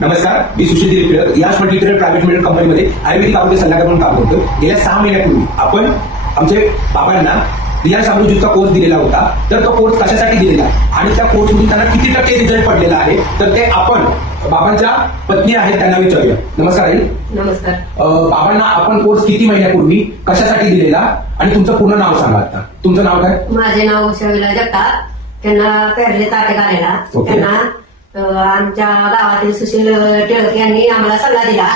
नमस्कार मी सुशील दिलीप टिळक याच multitrade private limited कंपनीमध्ये आयुर्वेदिक आरोग्य सल्लागार म्हणून काम करतो गेल्या सहा महिन्यापूर्वी आपण आमचे बाबांना रिया शामरुजीचा कोर्स दिलेला होता. तर तो कोर्स कशासाठी दिलेला आणि त्या कोर्समधून त्यांना किती टक्के रिझल्ट पडलेला आहे? तर ते आपण बाबांच्या पत्नी आहेत त्यांना विचारूया. नमस्कार आई. नमस्कार. बाबांना आपण कोर्स किती महिन्यापूर्वी कशासाठी दिलेला? आणि तुमचं पूर्ण नाव सांगा आता. तुमचं नाव काय? माझे नाव शविला जगताप. त्यांना पॅरलेचा अटॅक आलेला. त्यांना आमच्या गावातील सुशील टिळक यांनी आम्हाला सल्ला दिला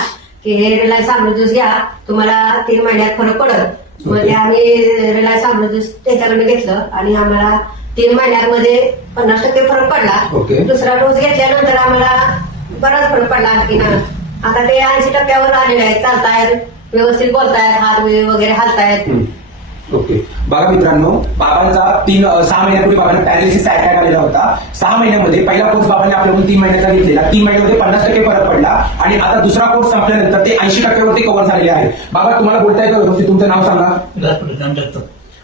की हे रिलायन्स आमरस ज्यूस घ्या तुम्हाला तीन महिन्यात फरक पडत मग. ते आम्ही रिलायन्स आमरस ज्यूस त्याच्याकडे घेतलं आणि आम्हाला तीन महिन्यांमध्ये पन्नास टक्के फरक पडला. दुसरा डोस घेतल्यानंतर आम्हाला बराच फरक पडला आणखी आता ते ऐंशी टक्क्यावर आलेले आहेत चालतायत व्यवस्थित बोलतायत हात वगैरे हालतायत. ओके. बघा मित्रांनो बाबांचा तीन सहा महिन्यापूर्वी बाबांना पॅरालिसिस अटॅक आलेला होता. सहा महिन्यामध्ये पहिला कोर्स बाबांनी आपल्याकडून तीन महिन्याचा घेतलेला. तीन महिन्यामध्ये पन्नास टक्के फरक पडला आणि आता दुसरा कोर्स संपल्यानंतर ते ऐंशी टक्क्यावरती कव्हर झालेले आहे. बाबा तुम्हाला बोलता येतं व्यवस्थित? तुमचं नाव सांगा.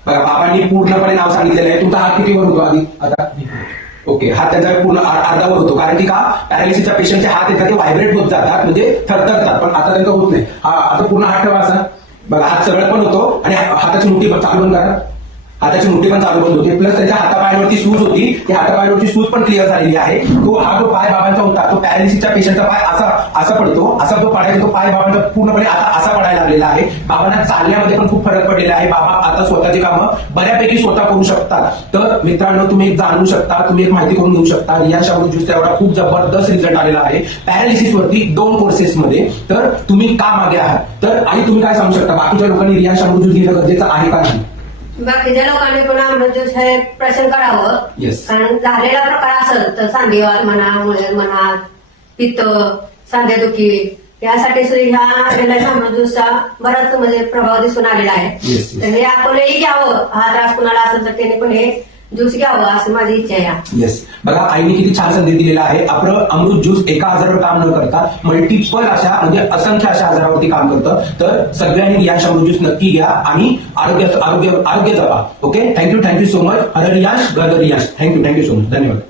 बघा बाबांनी पूर्णपणे नाव सांगितलेलं आहे. तुमचा हात कितीवर होतो आधी? आता ओके हा त्यांचा पूर्ण अर्धावर होतो. कारण की का? पॅरालिसिसच्या पेशंटचे हात येतात ते व्हायब्रेट होत जातात म्हणजे थरथरतात पण आता त्यांचा होत नाही. हा आता पूर्ण हात ठेवा असा. बघा हात सरळ पण होतो आणि हाताची मुठी पण चालू पण करा हाताची मुठी पण चालू बंद होती. प्लस त्याच्या हातापायांवरती सूज होती. ती हातापायांवरची सूज पण क्लिअर झालेली आहे. तो हा जो पाय बाबांचा होता तो पॅरालिसिसच्या पेशंटचा पाय असा असा पडतो. असा जो पडायचा तो पाय बाबांचा पूर्णपणे आता असा पडायला लागलेला आहे. बाबांना चालण्यामध्ये पण खूप फरक पडलेला आहे. बाबा आता स्वतःची कामं बऱ्यापैकी स्वतः करू शकतात. तर मित्रांनो तुम्ही एक जाणू शकता तुम्ही एक माहिती करून घेऊ शकता. रिया शाहू ज्यूस खूप जबरदस्त रिझल्ट आलेला आहे. पॅरालिसिस वरती दोन कोर्सेस मध्ये. तर तुम्ही का मागे आहात? तर आणि तुम्ही काय सांगू शकता? बाकीच्या लोकांनी रिया शाहू ज्यूस घेणं गरजेचं आहे का नाही? बाकीच्या लोकांनी पण ज्यूस हे प्रशन करावं. कारण झालेला प्रकार असेल तर सांधेवात म्हणा मुळे म्हणा पित्त सांधेदुखी यासाठी सुद्धा ह्या आमरस ज्यूसचा बराच म्हणजे प्रभाव दिसून आलेला आहे Yes, yes. तर हे आपणही घ्यावं हा त्रास कुणाला असेल तर त्याने पण हे ज्यूस घ्यावं असं माझी इच्छा आहे. येस बघा आईने किती छान संधी दिलेला आहे. आपलं अमृत ज्यूस एका आजारावर काम न करता मल्टिपल अशा म्हणजे असंख्य अशा आजारावरती काम करतं. तर सगळ्यांनी रियांश अमृत ज्यूस नक्की घ्या आणि आरोग्य आरोग्य आरोग्य जपा. Okay thank you thank you so much हर रियांश गर Riyansh thank you thank you so much धन्यवाद.